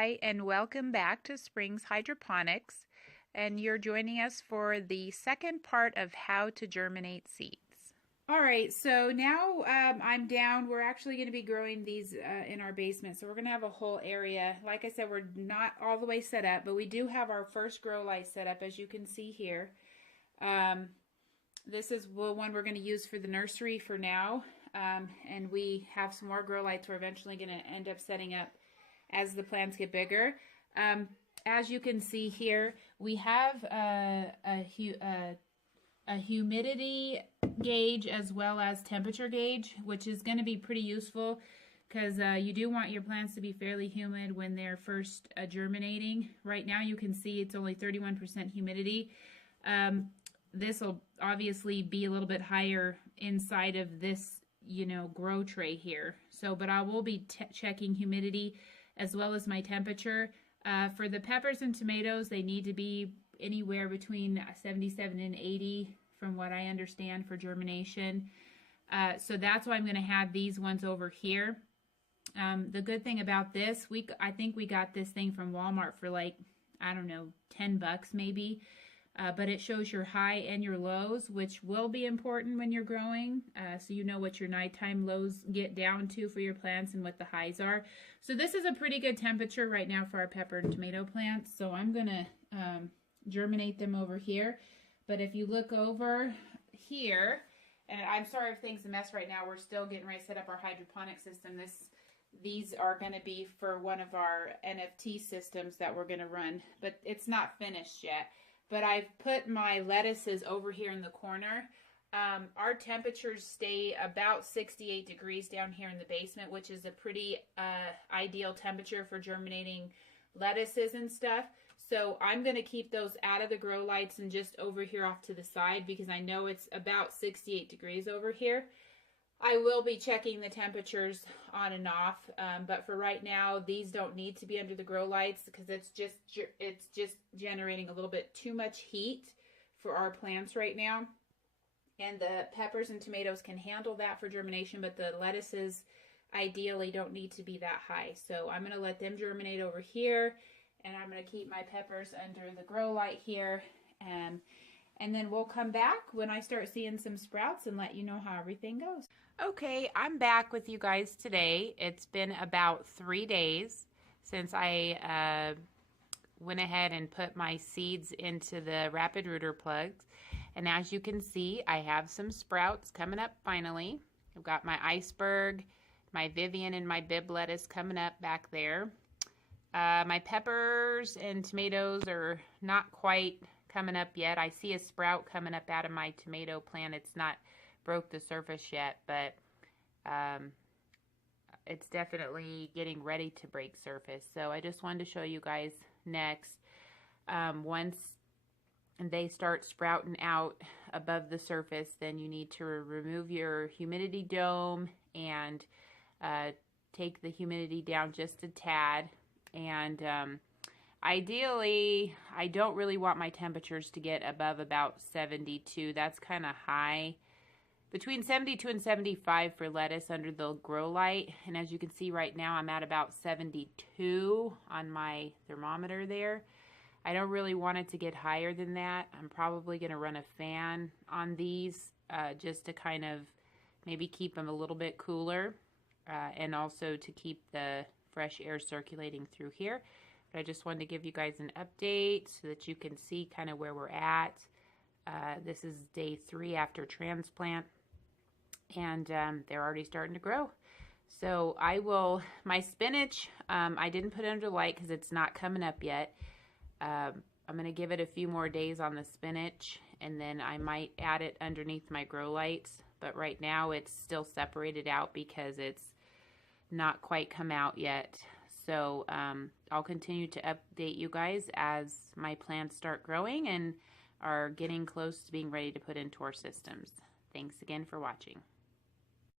Hi, and welcome back to Springs Hydroponics. And you're joining us for the second part of how to germinate seeds. All right, so now I'm down. We're actually going to be growing these in our basement. So we're going to have a whole area. Like I said, we're not all the way set up, but we do have our first grow light set up, as you can see here. This is the one we're going to use for the nursery for now. And we have some more grow lights we're eventually going to end up setting up as the plants get bigger. As you can see here, we have a humidity gauge as well as temperature gauge, which is going to be pretty useful because you do want your plants to be fairly humid when they're first germinating. Right now you can see it's only 31% humidity. This will obviously be a little bit higher inside of this, grow tray here. So, but I will be checking humidity as well as my temperature. For the peppers and tomatoes, they need to be anywhere between 77 and 80 from what I understand for germination. So that's why I'm going to have these ones over here. The good thing about this, I think we got this thing from Walmart for like, I don't know, 10 bucks maybe. But it shows your high and your lows, which will be important when you're growing. So you know what your nighttime lows get down to for your plants and what the highs are. So this is a pretty good temperature right now for our pepper and tomato plants. So I'm going to germinate them over here. But if you look over here, and I'm sorry if things are a mess right now. We're still getting ready to set up our hydroponic system. These are going to be for one of our NFT systems that we're going to run. But it's not finished yet. But I've put my lettuces over here in the corner. Our temperatures stay about 68 degrees down here in the basement, which is a pretty ideal temperature for germinating lettuces and stuff. So I'm going to keep those out of the grow lights and just over here off to the side because I know it's about 68 degrees over here. I will be checking the temperatures on and off, but for right now, these don't need to be under the grow lights because it's just generating a little bit too much heat for our plants right now. And the peppers and tomatoes can handle that for germination, but the lettuces ideally don't need to be that high. So I'm going to let them germinate over here, and I'm going to keep my peppers under the grow light here. And then we'll come back when I start seeing some sprouts and let you know how everything goes. Okay, I'm back with you guys today. It's been about 3 days since I went ahead and put my seeds into the rapid rooter plugs. And as you can see, I have some sprouts coming up finally. I've got my iceberg, my Vivian, and my Bib lettuce coming up back there. My peppers and tomatoes are not quite coming up yet. I see a sprout coming up out of my tomato plant. It's not broke the surface yet, but it's definitely getting ready to break surface. So I just wanted to show you guys next. Once they start sprouting out above the surface, then you need to remove your humidity dome and take the humidity down just a tad. And ideally, I don't really want my temperatures to get above about 72. That's kind of high. Between 72 and 75 for lettuce under the grow light. And as you can see right now, I'm at about 72 on my thermometer there. I don't really want it to get higher than that. I'm probably going to run a fan on these just to kind of maybe keep them a little bit cooler and also to keep the fresh air circulating through here. But I just wanted to give you guys an update so that you can see kind of where we're at. This is day 3 after transplant, and they're already starting to grow. So my spinach, I didn't put it under light because it's not coming up yet. I'm going to give it a few more days on the spinach, and then I might add it underneath my grow lights. But right now it's still separated out because it's not quite come out yet. So I'll continue to update you guys as my plants start growing and are getting close to being ready to put into our systems. Thanks again for watching.